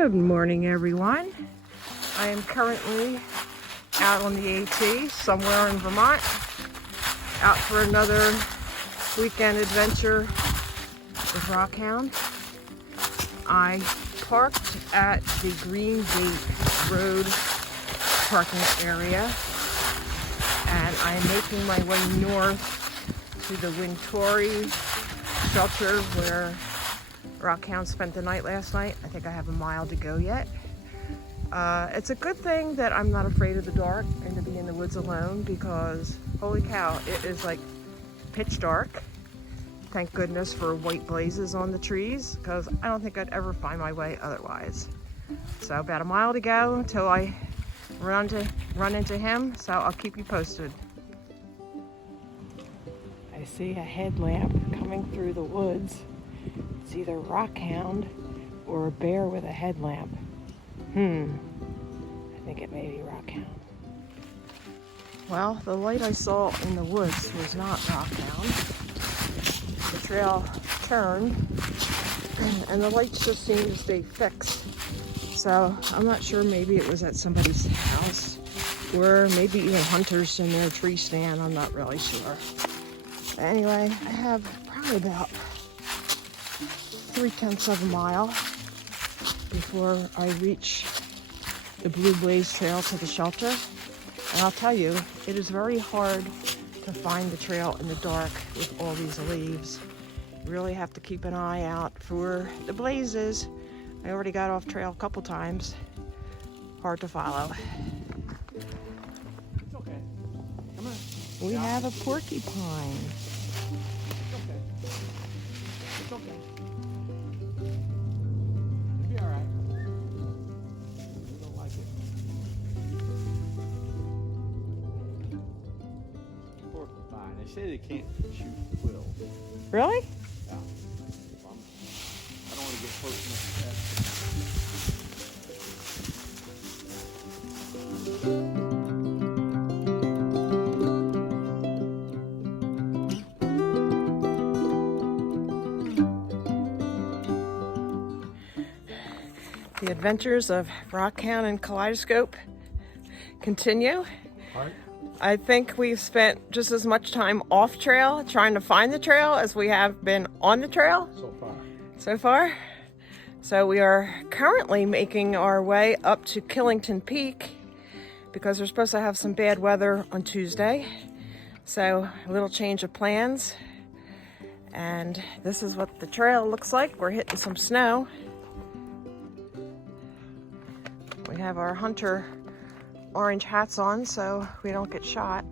Good morning, everyone. I am currently out on the AT somewhere in Vermont, out for another weekend adventure with Rockhound. I parked at the Green Gate Road parking area, and I'm making my way north to the Wintory shelter where Rockhound spent the night last night. I think I have a mile to go yet. It's a good thing that I'm not afraid of the dark and to be in the woods alone, because holy cow, it is like pitch dark. Thank goodness for white blazes on the trees, because I don't think I'd ever find my way otherwise. So about a mile to go until I run into him, so I'll keep you posted. I see a headlamp coming through the woods. It's either Rockhound or a bear with a headlamp. I think it may be Rockhound. Well, the light I saw in the woods was not Rockhound. The trail turned and the lights just seemed to stay fixed. So I'm not sure, maybe it was at somebody's house or maybe even hunters in their tree stand. I'm not really sure. Anyway, I have probably about 3/10 of a mile before I reach the Blue Blaze Trail to the shelter. And I'll tell you, it is very hard to find the trail in the dark with all these leaves. You really have to keep an eye out for the blazes. I already got off trail a couple times. Hard to follow. It's okay. Come on. We have a porcupine. It's okay. It's okay. You'll be alright. You don't like it. Porcupine. They say they can't shoot quills. Really? Yeah. I don't want to get close enough to that. The adventures of Rockhound and Kaleidoscope continue. Alright. I think we've spent just as much time off trail trying to find the trail as we have been on the trail so far. So we are currently making our way up to Killington Peak because we're supposed to have some bad weather on Tuesday. So a little change of plans. And this is what the trail looks like. We're hitting some snow. We have our hunter orange hats on so we don't get shot.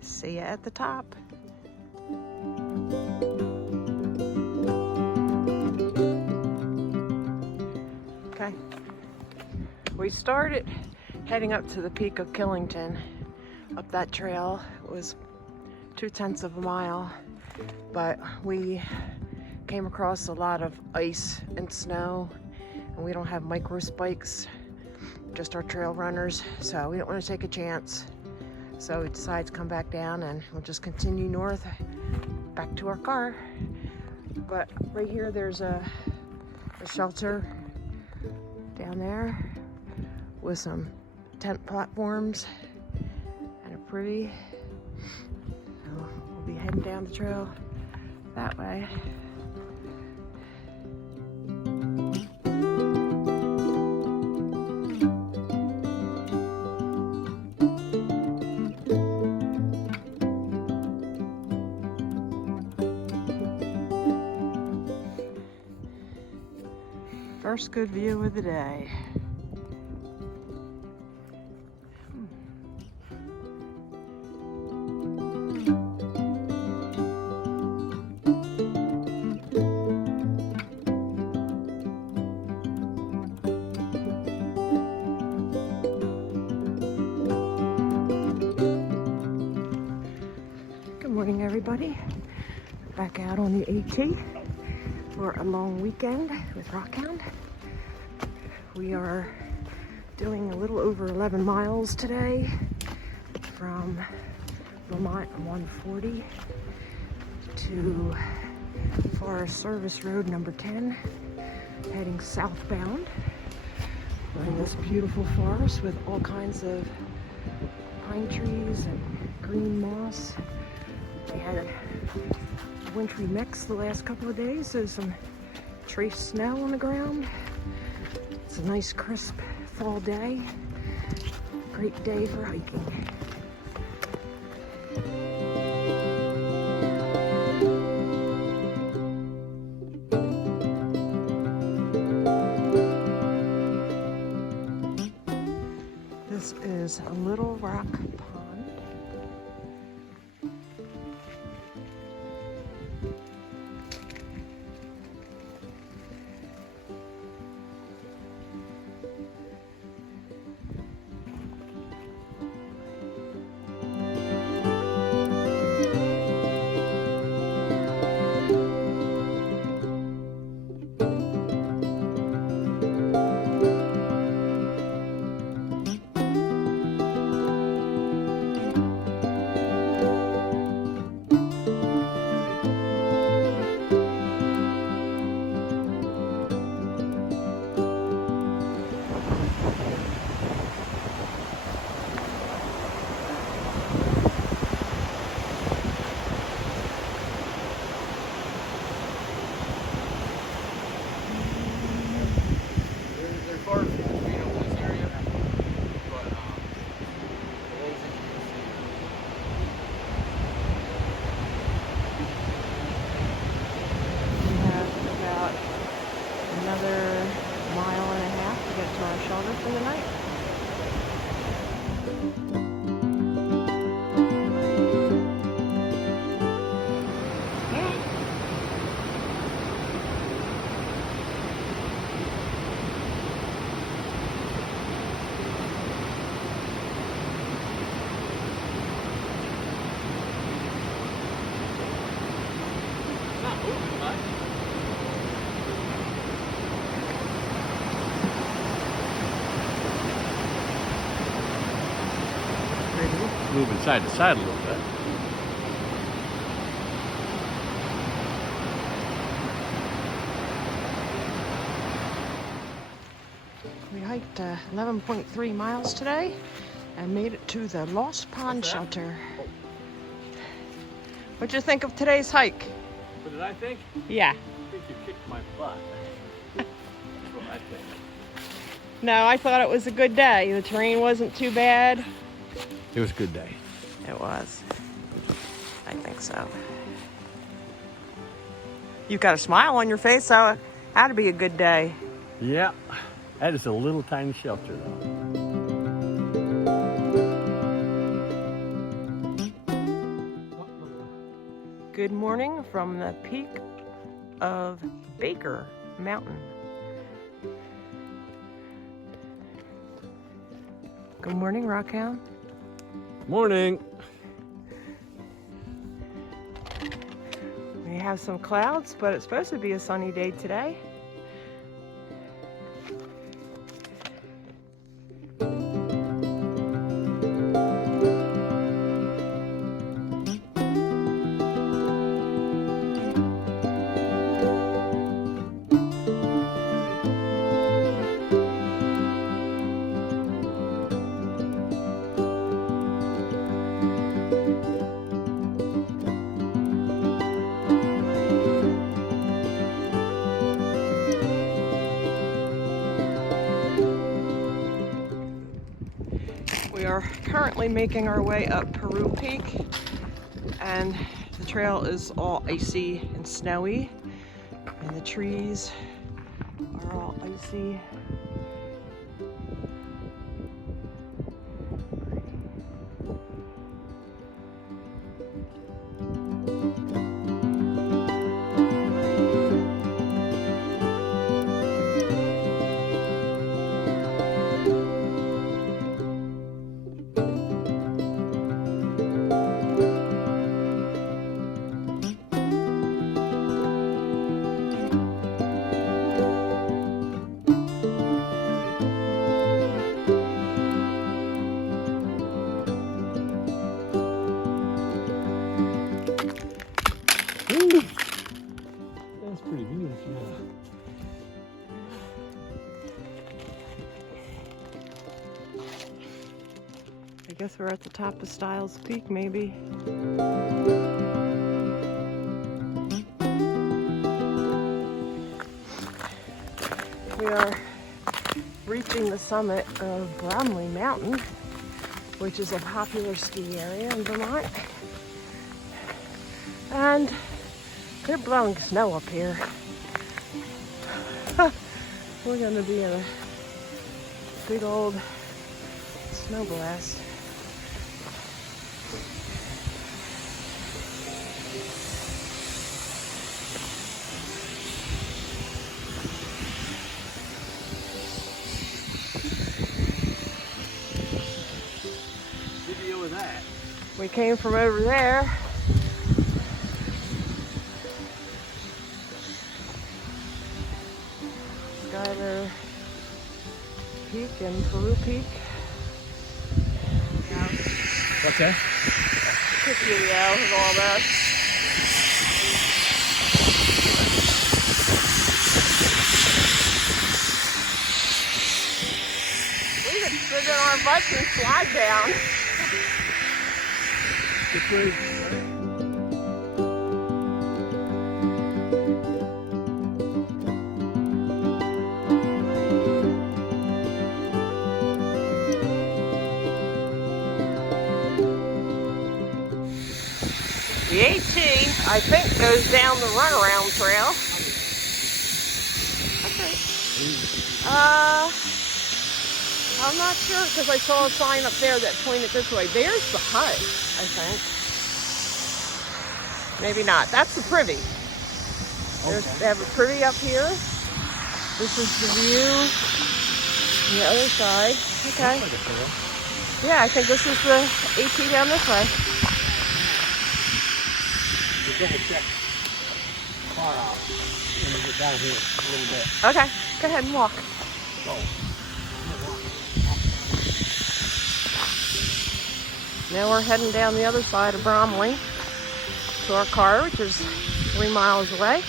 See ya at the top. Okay. We started heading up to the peak of Killington. Up that trail, it was 2/10 of a mile, but we came across a lot of ice and snow, and we don't have micro spikes, just our trail runners, so we don't want to take a chance. So we decided to come back down and we'll just continue north back to our car. But right here there's a shelter down there with some tent platforms and a privy. So we'll be heading down the trail that way. First good view of the day. Good morning, everybody. Back out on the AT for a long weekend with Rockhound. We are doing a little over 11 miles today from Vermont 140 to Forest Service Road number 10, heading southbound. We're in this beautiful forest with all kinds of pine trees and green moss. We had a wintry mix the last couple of days, so some trace snow on the ground. It's a nice crisp fall day. Great day for hiking. This is a little rock pond. Another mile and a half to get to our shelter for the night. It's not moving much. Moving side to side a little bit. We hiked 11.3 miles today and made it to the Lost Pond Shelter. What'd you think of today's hike? What did I think? Yeah. I think you kicked my butt. That's what I think. No, I thought it was a good day. The terrain wasn't too bad. It was a good day. It was. I think so. You've got a smile on your face, so it had to be a good day. Yeah. That is a little tiny shelter though. Good morning from the peak of Baker Mountain. Good morning, Rockhound. Morning. We have some clouds, but it's supposed to be a sunny day today. We are currently making our way up Peru Peak, and the trail is all icy and snowy, and the trees are all icy. guess we're at the top of Styles Peak, maybe. We are reaching the summit of Bromley Mountain, which is a popular ski area in Vermont. And they're blowing snow up here. We're gonna be in a big old snow blast. Video of that. We came from over there. Skyler Peak and Thru Peak. Yeah. What's that? Quick video of all that. We could sit in our butts and slide down. The AT, I think, goes down the runaround trail. Okay. I'm not sure because I saw a sign up there that pointed this way. There's the hut, I think. Maybe not. That's the privy. Okay. They have a privy up here. This is the view on the other side. Okay. Yeah, I think this is the AT down this way. Double check car out and we get down here a little bit. Okay, go ahead and walk. Oh. Now we're heading down the other side of Bromley to our car, which is 3 miles away.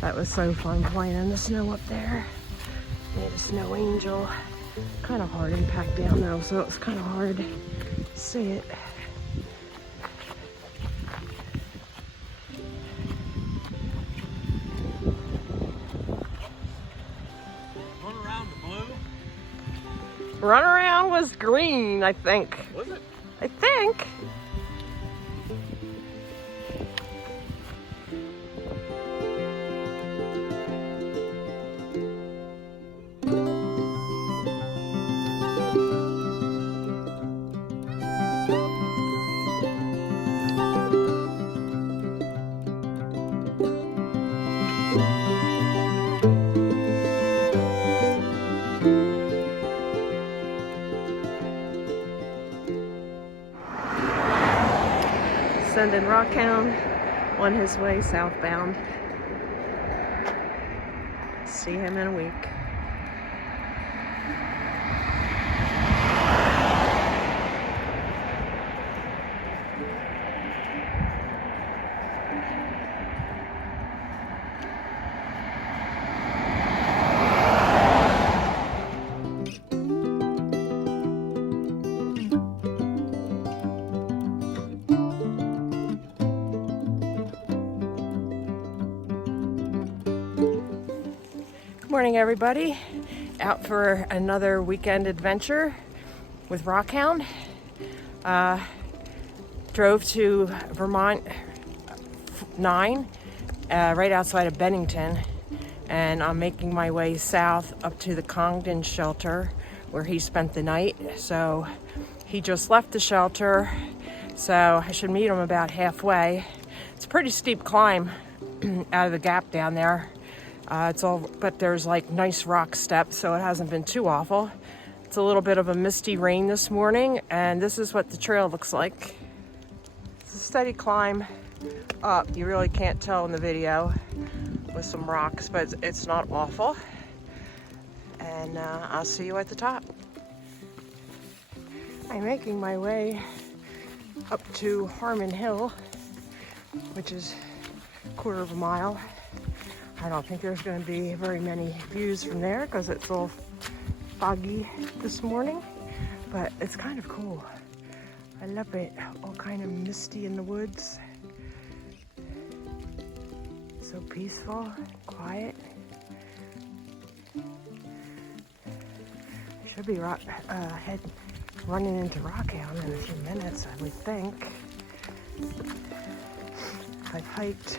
That was so fun playing in the snow up there. Made a snow angel. Kind of hard impact down though, so it's kind of hard to see it. Runaround the blue? Runaround was green, I think. Was it? I think. Sending Rockhound on his way southbound. See him in a week. Morning, everybody. Out for another weekend adventure with Rockhound. Drove to Vermont 9, right outside of Bennington, and I'm making my way south up to the Congdon shelter where he spent the night. So he just left the shelter, so I should meet him about halfway. It's a pretty steep climb out of the gap down there. But there's like nice rock steps, so it hasn't been too awful. It's a little bit of a misty rain this morning, and this is what the trail looks like. It's a steady climb up. You really can't tell in the video with some rocks, but it's not awful. And I'll see you at the top. I'm making my way up to Harmon Hill, which is a quarter of a mile. I don't think there's going to be very many views from there because it's all foggy this morning, but it's kind of cool. I love it. All kind of misty in the woods. So peaceful, quiet. Should be running into Rockhound in a few minutes, I would think. I've hiked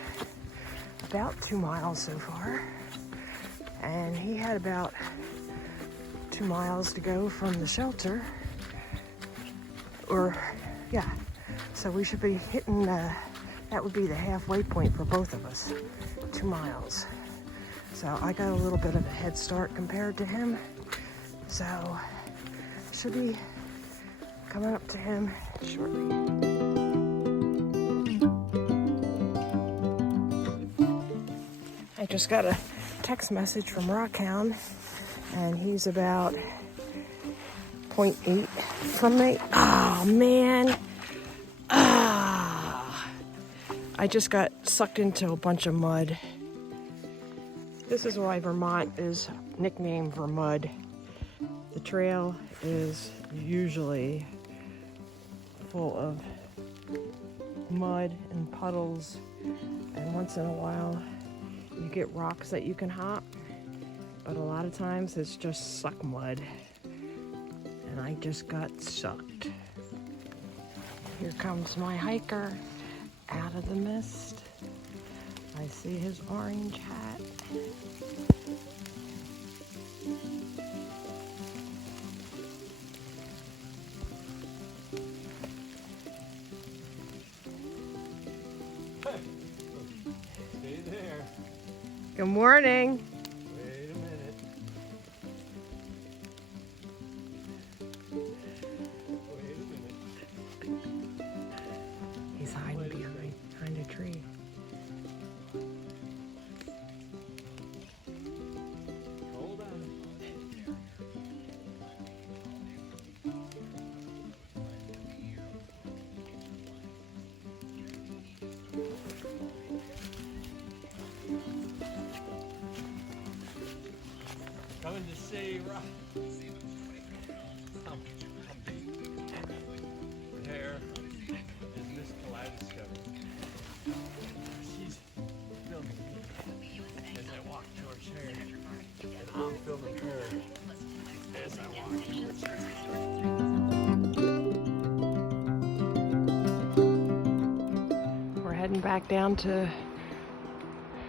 about 2 miles so far, and he had about 2 miles to go from the shelter. So we should be hitting, that would be the halfway point for both of us, 2 miles. So I got a little bit of a head start compared to him. So should be coming up to him shortly. I just got a text message from Rockhound, and he's about 0.8 from me. Oh man. I just got sucked into a bunch of mud. This is why Vermont is nicknamed Vermud. The trail is usually full of mud and puddles, and once in a while you get rocks that you can hop, but a lot of times it's just suck mud, and I just got sucked. Here comes my hiker out of the mist. I see his orange hat. Stay there. Good morning. Wait a minute. Wait a minute. He's hiding behind a tree. Hold on. Coming to see hair is Miss Kaleidoscope. She's filming me as I walk towards her, and I'm filming her as I walk towards her. We're heading back down to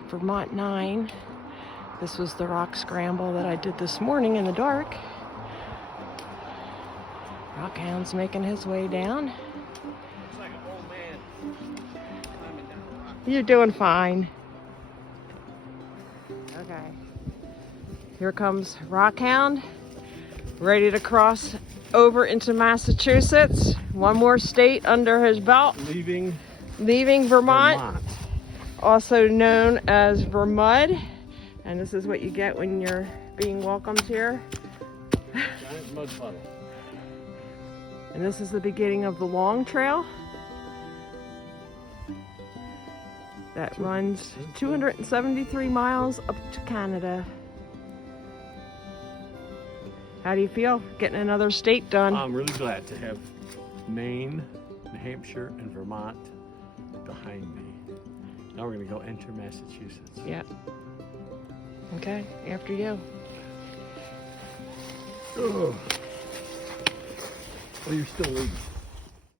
Vermont 9. This was the rock scramble that I did this morning in the dark. Rockhound's making his way down. Looks like an old man climbing down a rock. You're doing fine. Okay. Here comes Rockhound, ready to cross over into Massachusetts. One more state under his belt. Leaving Vermont, also known as Vermud. And this is what you get when you're being welcomed here. Giant mud puddle. And this is the beginning of the long trail that runs 273 miles up to Canada. How do you feel getting another state done? I'm really glad to have Maine, New Hampshire, and Vermont behind me. Now we're going to go enter Massachusetts. Yep. Okay, after you. Oh, well, you're still leaving.